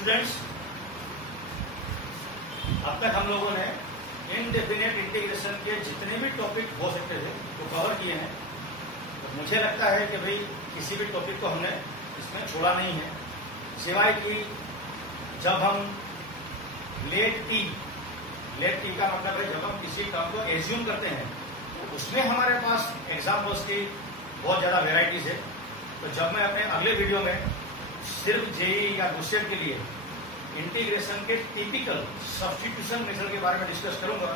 Students, अब तक हम लोगों ने इनडेफिनेट इंटीग्रेशन के जितने भी टॉपिक हो सकते थे वो कवर किए हैं। तो मुझे लगता है कि भाई किसी भी टॉपिक को हमने इसमें छोड़ा नहीं है, सिवाय कि जब हम लेट टी का मतलब है जब हम किसी टर्म को एज्यूम करते हैं तो उसमें हमारे पास एग्जाम्पल्स की बहुत ज्यादा वेराइटीज है। तो जब मैं अपने अगले वीडियो में सिर्फ जेईई या क्वेश्चन के लिए इंटीग्रेशन के टिपिकल सब्स्टिट्यूशन मेथड के बारे में डिस्कस करूंगा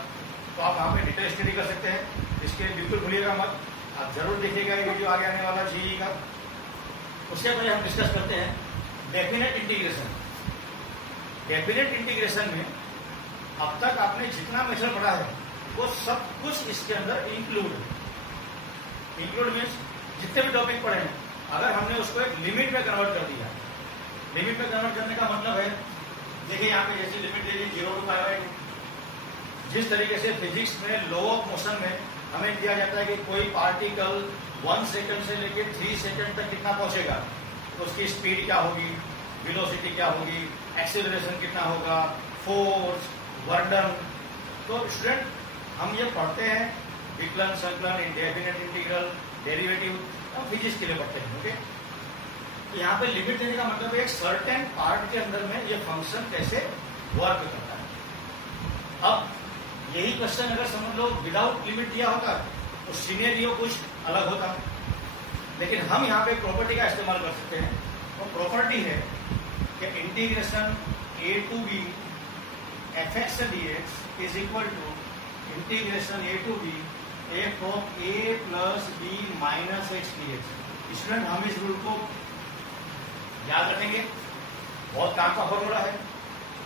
तो आप वहां पे डिटेल स्टडी कर सकते हैं। इसके बिल्कुल भूलिएगा मत, आप जरूर देखिएगा ये वीडियो आगे आने वाला जेईई का। उससे पहले हम डिस्कस करते हैं डेफिनेट इंटीग्रेशन। डेफिनेट इंटीग्रेशन में अब तक आपने जितना मेथड पढ़ा है वो सब कुछ इसके अंदर इंक्लूड है। इंक्लूड मीन्स जितने भी टॉपिक पढ़े हैं अगर हमने उसको एक लिमिट में कन्वर्ट कर दिया। लिमिट में कन्वर्ट करने का मतलब है, देखिए यहाँ पे जैसी लिमिट दे दी 0 to π/2। जिस तरीके से फिजिक्स में लॉ ऑफ मोशन में हमें दिया जाता है कि कोई पार्टिकल 1 सेकंड से लेकर 3 सेकंड तक कितना पहुंचेगा, तो उसकी स्पीड क्या होगी, वेलोसिटी क्या होगी, एक्सेलरेशन कितना होगा, फोर्स, वर्डन। तो स्टूडेंट हम ये पढ़ते हैं विकलन, संकलन, इंडेफिनेट इंटीग्रल, डेरिवेटिव, और फिजिक्स के लिए पढ़ते हैं। ओके, तो यहाँ पे लिमिट देने का मतलब एक सर्टेन पार्ट के अंदर में ये फंक्शन कैसे वर्क करता है। अब यही क्वेश्चन अगर समझ लो विदाउट लिमिट दिया होता तो सिनेरियो कुछ अलग होता, लेकिन हम यहाँ पे प्रॉपर्टी का इस्तेमाल कर सकते हैं। वो प्रॉपर्टी है कि integration a to b fx dx is equal to integration a to b f of a plus b minus x dx। Student हम इस रूल को याद रखेंगे, बहुत काम का फॉर्मूला है।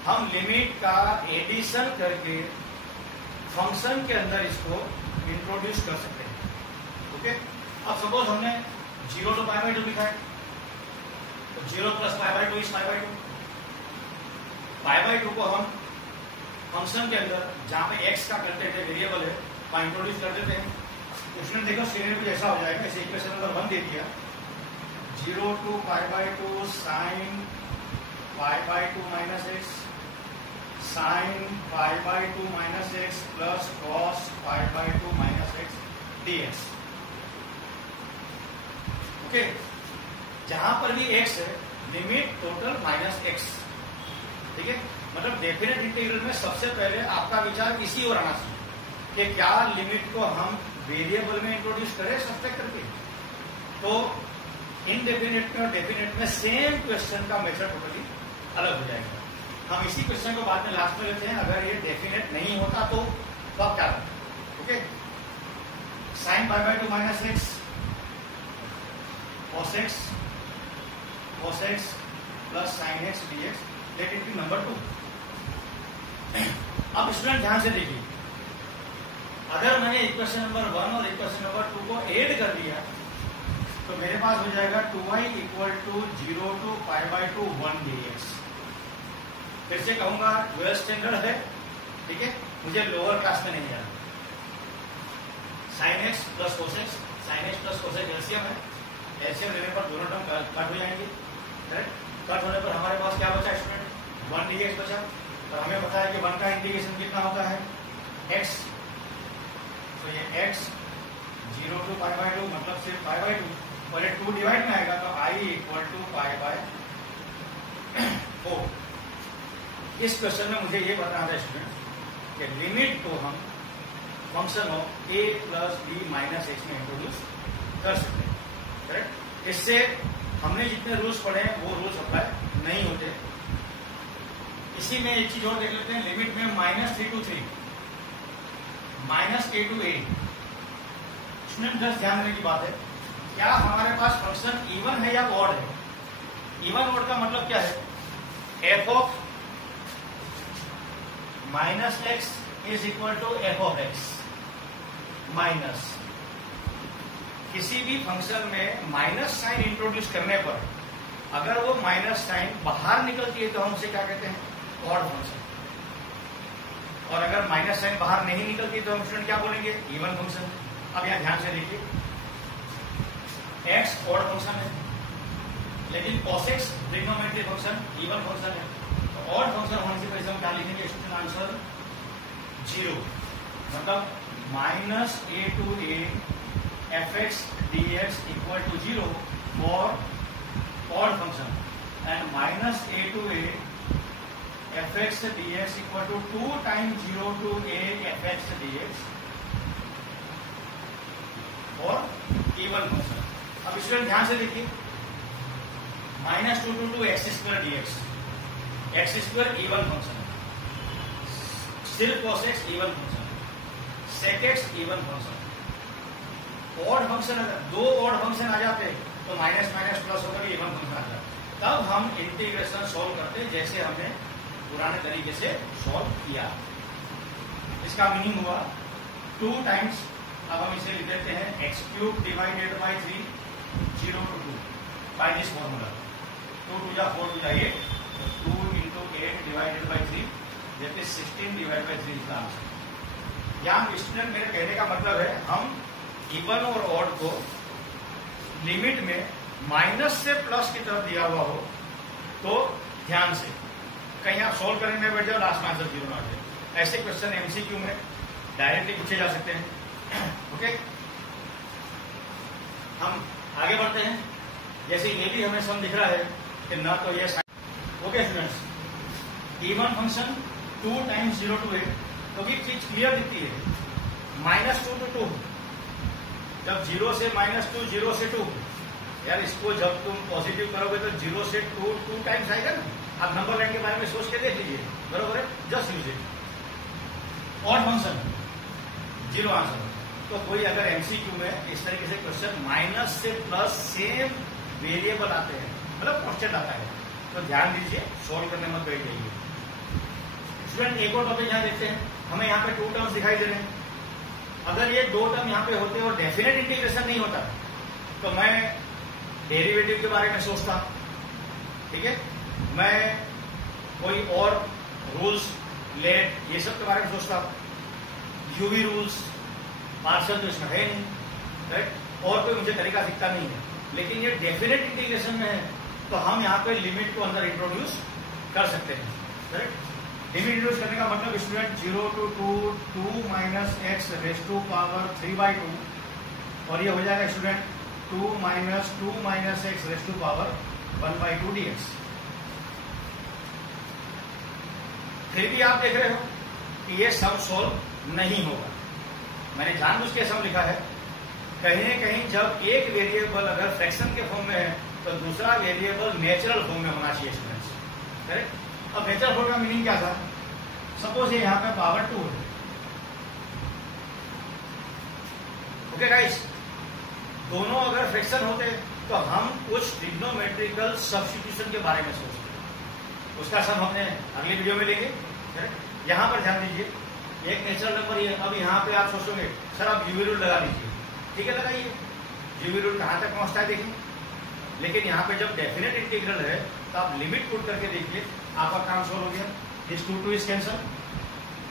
हम लिमिट का एडिशन करके फंक्शन के अंदर इसको इंट्रोड्यूस कर सकते हैं। ओके, अब सपोज हमने 0 to π/2 लिखा है तो 0 plus π/2 इज π/2। π/2 को हम फंक्शन के अंदर जहां पे x का कंटेंट है, वेरिएबल है, वहां इंट्रोड्यूस कर देते हैं। उसने देखो सिनेरियो कुछ ऐसा हो जाएगा, इसे इक्वेशन नंबर 1 दे दिया 0 to π/2 sin π/2 minus x sin π/2 minus x plus cos π/2 minus x dx। Okay, जहां पर भी x है लिमिट टोटल माइनस x। ठीक है, मतलब डेफिनेट इंटीग्रल में सबसे पहले आपका विचार इसी ओर आना चाहिए कि क्या लिमिट को हम वेरिएबल में इंट्रोड्यूस करें सब्ट्रैक्ट करके। तो इनडेफिनेट में और डेफिनेट में सेम क्वेश्चन का मेथड टोटली अलग हो जाएगा। हम इसी क्वेश्चन को बाद में लास्ट में लेते हैं। अगर ये डेफिनेट नहीं होता तो आप क्या करते हैं। Okay, sine π/2 minus X cos x plus sine X dx, let it be number 2। अब स्टूडेंट ध्यान से देखिए, अगर मैंने इक्वेशन नंबर 1 और इक्वेशन नंबर 2 को ऐड कर दिया तो मेरे पास हो जाएगा 2y equal to 0 to π/2 1 dx। फिर से कहूंगा 12th स्टैंडर्ड है, ठीक है, मुझे लोअर क्लास में नहीं जाना। Sine x plus cos x, sine x plus cos x LCM है, एलसीएम लेने पर दोनों टर्म कट हो जाएंगे। कट होने पर हमारे पास क्या बचा स्टूडेंट, 1 dx बचा। और हमें पता है कि 1 का इंटीग्रेशन कितना होता है x, तो ये x 0 to π/2 मतलब सिर्फ π/2, और ये 2 डिवाइड में आएगा तो i इक्वल टू π/4। इस क्वेश्चन में मुझे ये बताना है स्टूडेंट कि लिमिट को हम function of a plus b minus x में इंट्रोड्यूस कर सकते हैं। करेक्ट, इससे हमने जितने रूल्स पढ़े हैं वो रूल्स अप्लाई नहीं होते। इसी में एक चीज और देख लेते हैं, लिमिट में -3 to 3 -a to a। Student just ध्यान देने की बात है, क्या हमारे पास फंक्शन इवन है या ऑड है। इवन ऑड का मतलब क्या है, f of minus x is equal to f of x minus, किसी भी फंक्शन में माइनस साइन इंट्रोड्यूस करने पर अगर वो माइनस साइन बाहर निकलती है तो हम उसे क्या कहते हैं, ऑड फंक्शन। और अगर माइनस साइन बाहर नहीं निकलती तो हम स्टूडेंट क्या बोलेंगे, इवन फंक्शन। अब यहां ध्यान से देखिए, x ऑड फंक्शन है, लेकिन cos x trigonometry function even function है। ऑड फंक्शन होने से पहले हम क्या लिखेंगे स्टूडेंट आंसर 0, मतलब minus A to A F X D X equal to 0 for odd function and minus A to A F X D X equal to 2 times 0 to A F X D X और even function. अब student ध्यान से देखिए, minus 2 to X square D X square even function, सिर्फ cos X even function, sec X even function. Odd function अगर दो odd function आ जाते तो माइनस माइनस प्लस होकर इवन फंक्शन आ जाता, तब हम इंटीग्रेशन सॉल्व करते जैसे हमने पुराने तरीके से सॉल्व किया। इसका मीनिंग हुआ 2 टाइम्स, अब हम इसे लिख देते हैं x cube divided by 3 0 to 2 by this formula. 2 टू जा 4 टू जा 8, 2 into 8 divided by 3 that is 16 divide by 3 इसका आंसर। यहाँ स्टूडेंट मेरे कहने का मतलब है हम इवन और ऑड को लिमिट में माइनस से प्लस की तरफ दिया हुआ हो तो ध्यान से, कहीं आप सॉल्व करने में बैठ जाओ लास्ट में आंसर 0 ना आ जाए। ऐसे क्वेश्चन एमसीक्यू में डायरेक्टली पूछे जा सकते हैं। ओके, हम आगे बढ़ते हैं। जैसे ये भी हमें सम दिख रहा है कि ना तो ये okay students, even function 2 times 0 to 8, तो ये चीज क्लियर दिखती है। माइनस 2 to 2, जब 0 से माइनस 2, 0 से 2, यार इसको जब तुम पॉजिटिव करोगे तो 0 से 2 टाइम्स आएगा ना। आप नंबर लाइन के बारे में सोच के देख लीजिए, बरोबर है, just use it. Odd function 0 answer. तो कोई अगर एमसीक्यू में इस तरीके से क्वेश्चन माइनस से प्लस सेम वेरिएबल आते हैं, मतलब कांस्टेंट आता है, तो ध्यान दीजिए, सॉल्व करने मत बैठ जाइए। स्टूडेंट एक और टॉपिक यहाँ देखते हैं, हमें यहाँ पे 2 टर्म्स दिखाई दे रहे हैं। अगर ये 2 टर्म यहाँ पे होते और डेफिनेट इंटीग्रेशन नहीं होता तो मैं डेरिवेटिव के बारे में सोचता, ठीक है, मैं कोई और रूल्स लेट ये सब के बारे में सोचता, यूवी रूल्स पार्शियल तो इसमें है नहीं, राइट, और कोई मुझे तरीका दिखता नहीं है। लेकिन ये डेफिनेट इंटीग्रेशन में है तो हम यहाँ पे लिमिट को अंदर इंट्रोड्यूस कर सकते हैं, राइट। लिमिट इंट्रोड्यूस करने का मतलब student 0 to 2 minus x raise to power 3/2, और ये हो जाएगा student 2 minus x raise to power 1/2 dx। फिर भी आप देख रहे हो कि ये सम सॉल्व नहीं होगा। मैंने जानबूझ के सम लिखा है, कहीं न कहीं जब एक वेरिएबल अगर फ्रैक्शन के फॉर्म में है तो दूसरा वेरिएबल नेचुरल फॉर्म में होना चाहिए स्टूडेंट्स, करेक्ट। अब नेचुरल फॉर्म का मीनिंग क्या था? सपोज ये यहाँ पे पावर 2 है, ओके गाइस, दोनों अगर फ्रैक्शन होते तो हम कुछ ट्रिग्नोमेट्रिकल सब्स्टिट्यूशन के बारे में सोचते, उसका सम हमने अगली वीडियो में लेंगे, करेक्ट। यहाँ पर ध्यान दीजिए, एक नेचुरल नंबर ये, अब यहाँ पे आप सोचोगे सर आप यूवी रूल लगा दीजिए, ठीक है, लगाइए। यूवी रूल कहाँ तक पहुंचता है देखिए, लेकिन यहाँ पे जब डेफिनेट इंटीग्रल है तो आप लिमिट पुट करके देखिए, आपका काम सॉल्व हो गया। दिस 2 इज कैंसल,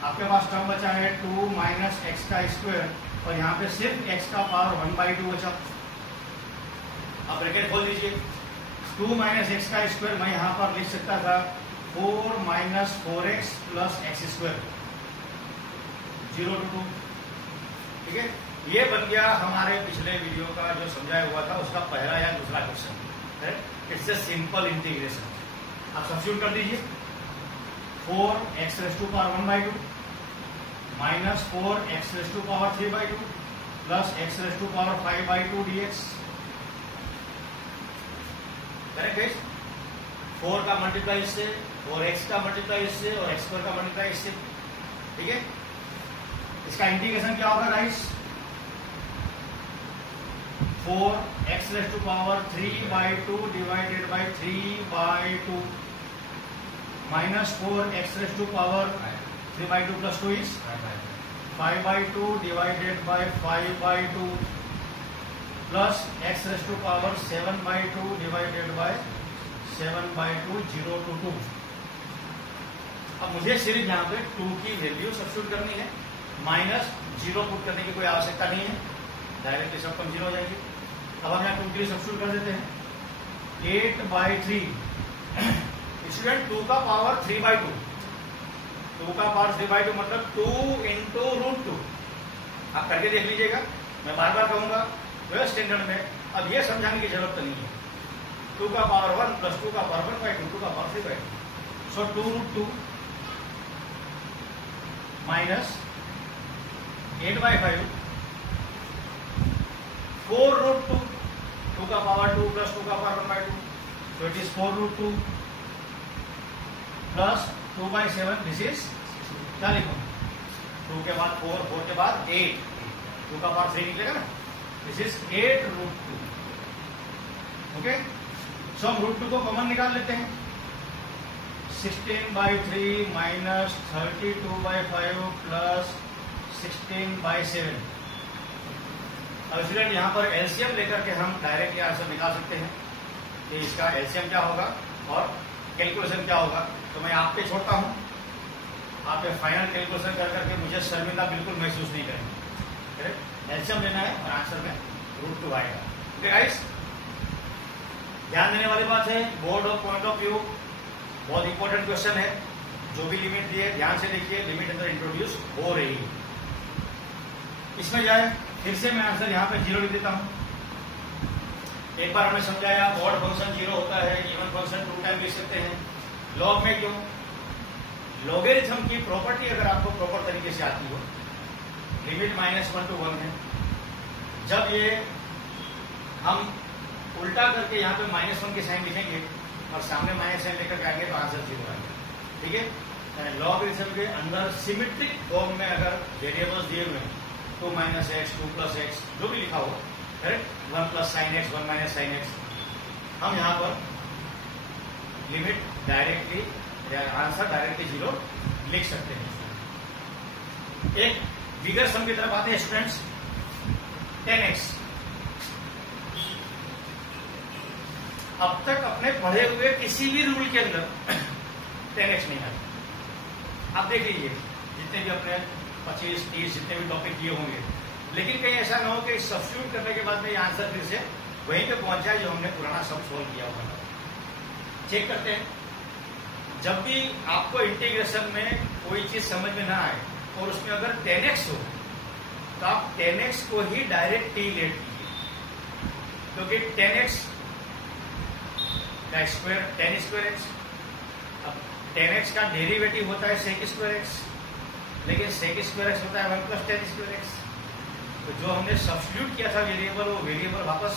आपके पास टर्म बचा है 2 माइनस एक्स का स्क्वायर, और यहाँ पे सिर्फ x का पावर 1/2 बचा। आप ब्रैकेट खोल दीजिए, 2 माइनस एक्स का स्क्वायर मैं यहाँ पर लिख सकता था 4 minus 4x plus x square, 0 to 2, ठीक है। ये बन गया हमारे पिछले वीडियो का जो समझाया हुआ था उसका पहला या दूसरा question, it's a simple integration. आप सब्स्टिट्यूट कर दीजिए, 4x raise to power 1/2 minus 4x raise to power 3/2 plus x raise to power 5/2 dx, correct है। 4 का मल्टीप्लाई इससे, 4x का मल्टीप्लाई इससे, और x² का मल्टीप्लाई इससे, ठीक है। इसका इंटीग्रेशन क्या होगा guys? 4x raise to power 3/2 divided by 3/2 minus 4x raise to power 3/2 plus 2 is 5/2 divided by 5/2 plus x raise to power 7/2 divided by 7/2, 0 to 2। अब मुझे सिर्फ यहाँ पे 2 की वैल्यू सब्स्टिट्यूट करनी है, माइनस 0 पुट करने की कोई आवश्यकता नहीं है, डायरेक्टली सब कम 0 हो जाएगी। अब हम यहाँ 2 के लिए सब्स्टिट्यूट कर देते हैं, 8/3 स्टूडेंट 2 का पावर 3/2, 2 का पावर 3/2 मतलब 2 इंटू √2। आप करके देख लीजिएगा, मैं बार बार कहूंगा वेस्ट स्टैंडर्ड में अब ये समझाने की जरूरत नहीं है। 2 का पावर 1 प्लस 2 का पावर 1/2, 2 का पावर 3/2। सो 2√2 माइनस 8/5 4√2, 2 का पावर 2 प्लस 2 का power 1/2, so it is 4√2 plus 2/7, this is क्या लिखूं? 2 के बाद 4, 4 के बाद 8, 2 का पावर 3 निकलेगा ना, दिस इज 8√2। ओके, सो हम √2 को कॉमन निकाल लेते हैं। 16/3 माइनस 32/5 प्लस 16/7। अब स्टूडेंट यहाँ पर एलसीएम लेकर के हम डायरेक्टली आंसर निकाल सकते हैं कि इसका एलसीएम क्या होगा और कैलकुलेशन क्या होगा। तो मैं आप पे छोड़ता हूँ, आप ये फाइनल कैलकुलेशन कर करके मुझे शर्मिंदा बिल्कुल महसूस नहीं करेंगे। एलसीएम लेना है और आंसर में √2 आएगा। ओके गाइस, ध्यान देने वाली बात है, board of point of view बहुत इंपॉर्टेंट क्वेश्चन है। जो भी लिमिट दी है ध्यान से देखिए, लिमिट अंदर इंट्रोड्यूस हो रही है। इसमें जाए फिर से मैं आंसर यहाँ पे 0 लिख देता हूँ। एक बार हमने समझाया ऑड फंक्शन 0 होता है, इवन फंक्शन 2 टाइम लिख सकते हैं। लॉग में क्यों? लॉगरिथम की प्रॉपर्टी अगर आपको प्रॉपर तरीके से आती हो, लिमिट -1 to 1 है। जब ये हम उल्टा करके यहाँ पे -1 के साइन लिखेंगे और सामने माइनस साइन लेकर आएंगे तो आंसर 0 आएगा। ठीक है, लॉगरिथम के अंदर सिमेट्रिक फॉर्म में अगर वेरिएबल्स दिए हुए हैं 2 - x 2 + x जो भी लिखा हो, correct, 1 + sin x 1 - sin x, हम यहाँ पर लिमिट डायरेक्टली आंसर डायरेक्टली 0 लिख सकते हैं। एक बिगर सम की तरफ आते हैं स्टूडेंट्स। 10x अब तक अपने पढ़े हुए किसी भी रूल के अंदर 10x नहीं आता। आप देख लीजिए जितने भी अपने 25, 30 जितने भी टॉपिक किए होंगे, लेकिन कहीं ऐसा ना हो कि सब्स्टिट्यूट करने के बाद में ये आंसर फिर से वहीं पे पहुंच जाए जो हमने पुराना सब सोल्व किया हुआ था। चेक करते हैं, जब भी आपको इंटीग्रेशन में कोई चीज समझ में ना आए और उसमें अगर 10x हो तो आप 10x को ही डायरेक्ट t लेट कीजिए, क्योंकि 10x का स्क्वायर 10²x। अब 10x का डेरिवेटिव होता है sec²x, लेकिन sec²x होता है 1 + 10²x। तो जो हमने सब्स्टिट्यूट किया था वेरिएबल, वो वेरिएबल वापस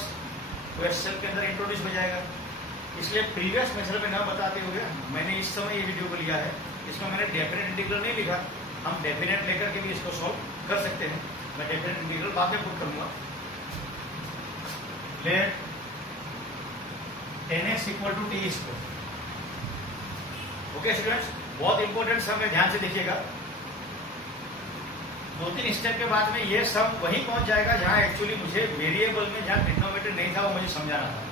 क्वेश्चन के अंदर इंट्रोड्यूस हो जाएगा। इसलिए प्रीवियस मेथड में ना बताते हुए मैंने इस समय ये वीडियो को लिया है। इसमें मैंने डेफिनेट इंटीग्रल नहीं लिखा, हम डेफिनेट लेकर के भी इसको सॉल्व कर सकते हैं। मैं डेफिनेट इंटीग्रल बाद में पुट करूंगा। Let 10x = t²। Okay students, बहुत इंपॉर्टेंट सम है, ध्यान से देखिएगा। 2-3 स्टेप के बाद में ये सम वहीं पहुंच जाएगा जहां एक्चुअली मुझे वेरिएबल में जहां डिनोमिनेटर नहीं था वो मुझे समझाना था।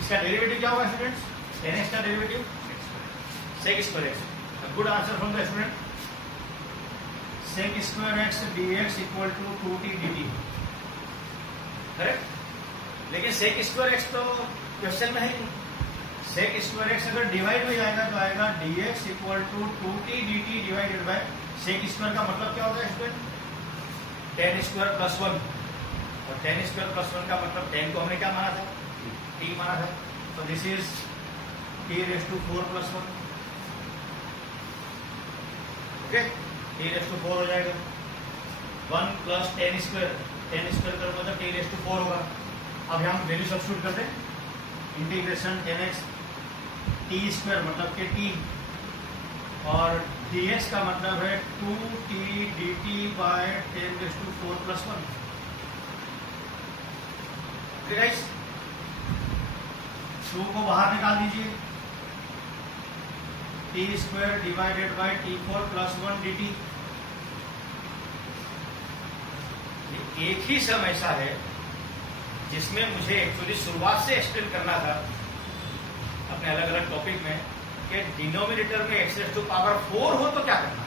इसका डेरिवेटिव क्या होगा स्टूडेंट्स? 10x का derivative sec²x। Good answer from the student. sec² dx = 2t dt, correct. लेकिन sec² तो क्वेश्चन में है ही। sec² अगर डिवाइड हो जाएगा तो आएगा dx = 2t dt divided by sec² का मतलब क्या होता है स्टूडेंट? 10² + 1, और 10² + 1 का मतलब 10 को हमने क्या माना था? t माना था। तो this is t⁴ + 1। Okay, t⁴ हो जाएगा। 1 + 10², 10² का मतलब t⁴ होगा। अब हम वैल्यू सब्स्टिट्यूट करते हैं, इंटीग्रेशन 10x t² मतलब के t, और dx का मतलब है 2t dt बाय 10⁴ + 1। गाइस, 2 को बाहर निकाल दीजिए, t² divided by t⁴ + 1 dt। एक ही सम ऐसा है जिसमें मुझे एक्चुअली शुरुआत से एक्सप्लेन करना था अपने अलग अलग टॉपिक में कि डिनोमिनेटर में x⁴ हो तो क्या करना।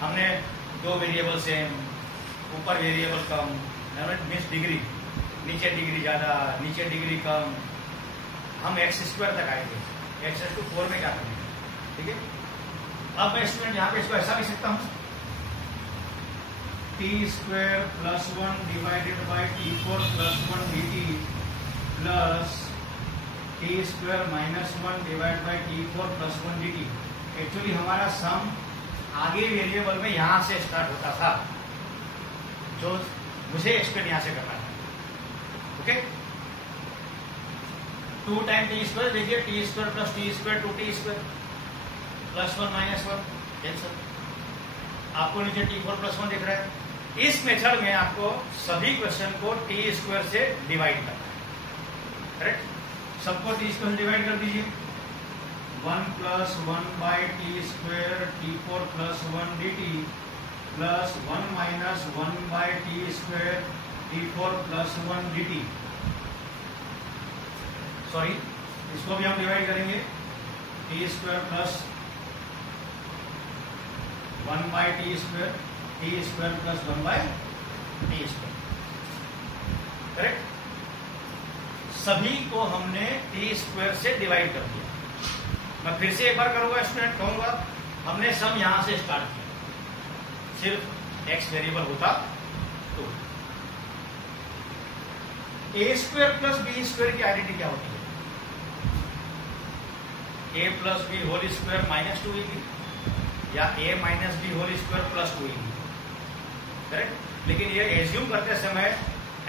हमने 2 वेरिएबल सेम, ऊपर वेरिएबल कम, मीन्स डिग्री, नीचे डिग्री ज्यादा, नीचे डिग्री कम, हम x² तक आएंगे, x⁴ में क्या करेंगे, ठीक है। अब मैं स्टूडेंट यहाँ पे इसको ऐसा लिख सकता हूँ, t² + 1 divided by t4 + 1 dt plus t² - 1 divide by t4 + 1 dt। Actually हमारा सम आगे वेरिएबल में यहां से स्टार्ट होता था, जो मुझे एक्सप्लेन यहां से करना है, ओके। 2 टाइम t², देखिए t² + t² 2t² +1 - 1 कैंसल। आपको नीचे t4 + 1 दिख रहा है। इस मेथड में आपको सभी क्वेश्चन को t² से डिवाइड करना है, करेक्ट। सबको t² से डिवाइड कर दीजिए। 1 + 1 / t² t4 + 1 dt plus 1 - 1 / t² t4 + 1 dt। Sorry, इसको भी हम डिवाइड करेंगे, t² + 1 / t² + 1 / t², करेक्ट। सभी को हमने t² से डिवाइड कर दिया। मैं फिर से एक बार करूंगा स्टूडेंट, कहूंगा हमने सम यहां से स्टार्ट किया, सिर्फ x वेरिएबल होता तो। a² + b² की आइडेंटिटी क्या होती है? a + b whole square -2ab या a - b whole square + 2ab, correct. लेकिन ये एज्यूम करते समय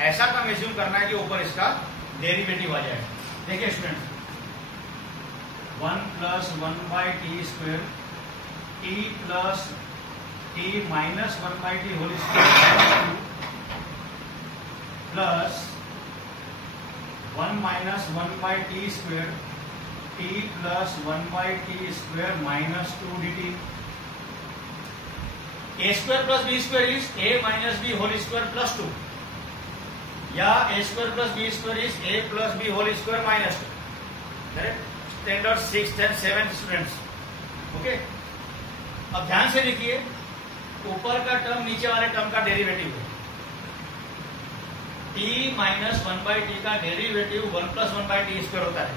ऐसा काम एज्यूम करना है कि ऊपर इसका डेरिवेटिव आ जाए। देखिए student, 1 + 1 / t² t plus t - 1 / t whole square plus 1 - 1 / t² t plus 1 / t² -2 dt। a² + b² is a - b whole square plus 2 या a² + b² is a + b whole square -2, correct. Standard 6th and 7th students, okay. अब ध्यान से देखिए, ऊपर का term नीचे वाले term का डेरिवेटिव है। t - 1 / t का डेरिवेटिव 1 + 1 / t² होता है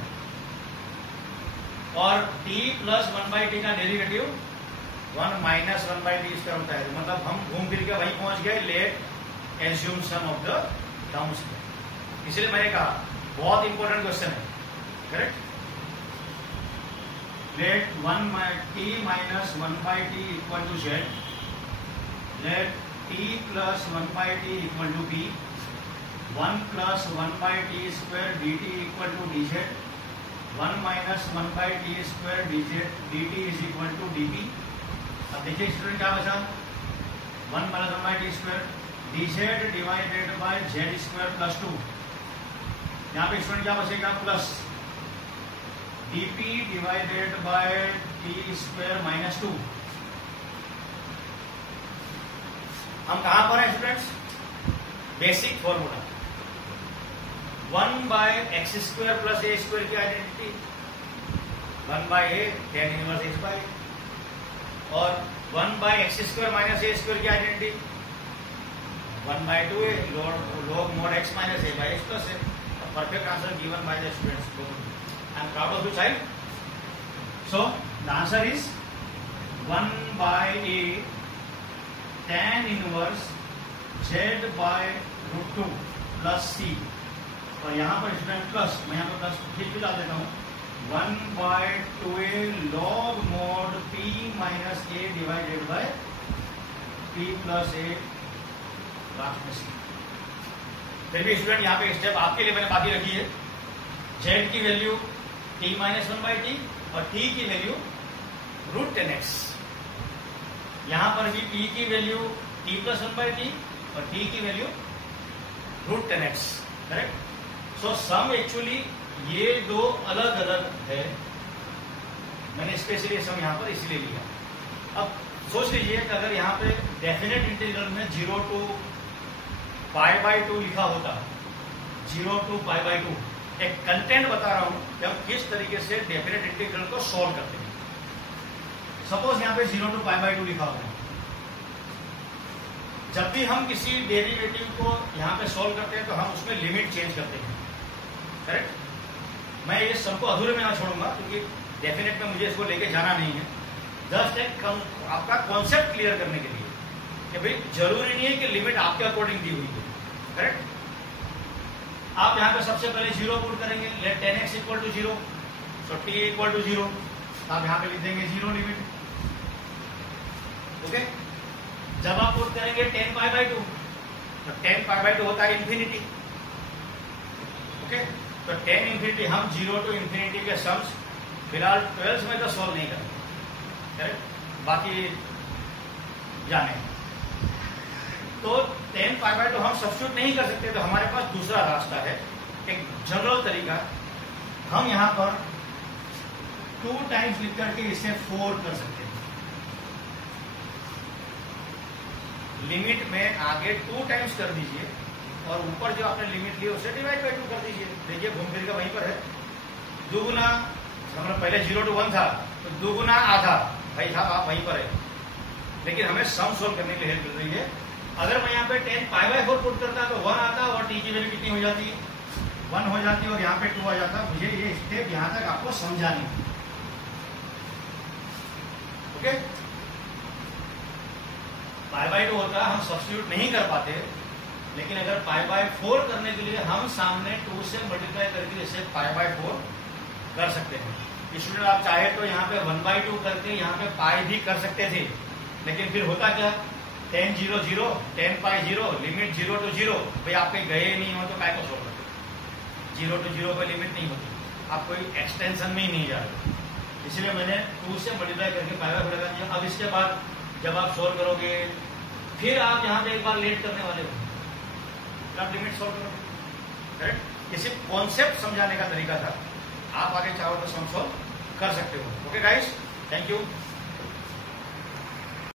और t + 1 / t का डेरिवेटिव 1 - 1 / t² होता है। मतलब हम घूम फिर के वहीं पहुंच गए, let assume sum of the terms. इसलिए मैंने कहा बहुत इंपॉर्टेंट क्वेश्चन है, correct. Let t - 1 / t equal to z, let t + 1 / t equal to b, 1 + 1 / t² dt equal to dz, 1 - 1 / t² dt is equal to dp। अब देखिए student क्या बचा, 1 + 1 / t² dz divided by z² + 2। यहाँ पे student क्या बचेगा, plus dp divided by t² -2। हम कहां पर हैं students? Basic formula 1/x² + a² की identity 1/a tan inverse x/a और 1/x² - a² की identity 1/2a log mod x - a/x + a। Perfect answer given by the students. I am proud of you, child. So the answer is 1/a tan inverse z/√2 plus c। और यहाँ पर student plus, मैं यहाँ पर plus ठीक भी डाल देता हूँ, 1/2a log mod p - a divided by p + a last में c। फिर भी स्टूडेंट यहाँ पे स्टेप आपके लिए मैंने बाकी रखी है। z की वैल्यू t - 1 / t और t की वैल्यू √10x। यहां पर भी t की वैल्यू t + 1 / t और t की वैल्यू √10x, करेक्ट। सो सम एक्चुअली ये दो अलग अलग है, मैंने स्पेशली सम यहां पर इसलिए लिया। अब सोच लीजिए कि अगर यहाँ पे डेफिनेट इंटीग्रल में 0 to π/2 लिखा होता, 0 to π/2, एक कंटेंट बता रहा हूं कि हम किस तरीके से डेफिनेट इंटीग्रल को सॉल्व करते हैं। सपोज यहां पे 0 to π/2 लिखा होगा, जब भी हम किसी डेरिवेटिव को यहां पे सॉल्व करते हैं तो हम उसमें लिमिट चेंज करते हैं, करेक्ट। मैं ये सबको अधूरे में ना छोड़ूंगा, क्योंकि डेफिनेट में मुझे इसको लेके जाना नहीं है। जस्ट एक आपका कॉन्सेप्ट क्लियर करने के लिए कि भाई जरूरी नहीं है कि लिमिट आपके अकॉर्डिंग दी हुई है, करेक्ट। आप यहाँ पे सबसे पहले 0 पुट करेंगे, let 10x equal to 0, so t equal to 0, आप यहाँ पे लिख देंगे 0 लिमिट, ओके। जब आप पुट करेंगे 10 पाई बाई 2, तो 10 पाई बाई 2 होता है इंफिनिटी, ओके। तो 10 इंफिनिटी, हम 0 टू इंफिनिटी के सम्स फिलहाल 12th में तो सॉल्व नहीं करेंगे, करेक्ट, बाकी जाने। तो 10 पाई बाई 2 हम सब्स्टिट्यूट नहीं कर सकते, तो हमारे पास दूसरा रास्ता है, एक जनरल तरीका। हम यहां पर 2 टाइम्स लिख करके इसे 4 कर सकते हैं। लिमिट में आगे 2 टाइम्स कर दीजिए और ऊपर जो आपने लिमिट ली उसे डिवाइड बाई 2 कर दीजिए। देखिए घूम फिर का वहीं पर है, दुगुना, मतलब पहले 0 to 1 था, तो दुगुना आधा, भाई साहब आप वहीं पर है, लेकिन हमें सम सोल्व करने के लिए हेल्प कर रही है। अगर मैं यहाँ पे 10 पाई बाई 4 पुट करता तो 1 आता और t की वैल्यू कितनी हो जाती है, 1 हो जाती और यहाँ पे 2 आ जाता। मुझे ये स्टेप यहाँ तक आपको समझानी है, ओके। पाई बाई 2 होता हम सब्स्टिट्यूट नहीं कर पाते, लेकिन अगर पाई बाई 4 करने के लिए हम सामने 2 से मल्टीप्लाई करके इसे पाई बाई 4 कर सकते हैं। स्टूडेंट आप चाहे तो यहाँ पे 1/2 करके यहाँ पे पाई भी कर सकते थे, लेकिन फिर होता क्या, 10 0 0, 10 पाई 0, लिमिट 0 to 0, भाई आप कहीं गए नहीं हो तो काय को सोल्व करते, 0 to 0 पे लिमिट नहीं होती, आप कोई एक्सटेंशन में ही नहीं जा रहे, इसलिए मैंने 2 से मल्टीप्लाई करके पाई बाई 4 लगा दिया। अब इसके बाद जब आप सोल्व करोगे, फिर आप यहाँ पे एक बार लेट करने वाले हो, फिर आप लिमिट सोल्व करोगे, करेक्ट। किसी कॉन्सेप्ट समझाने का तरीका था, आप आगे चाहो तो सम सोल्व कर सकते हो, ओके गाइस, थैंक यू।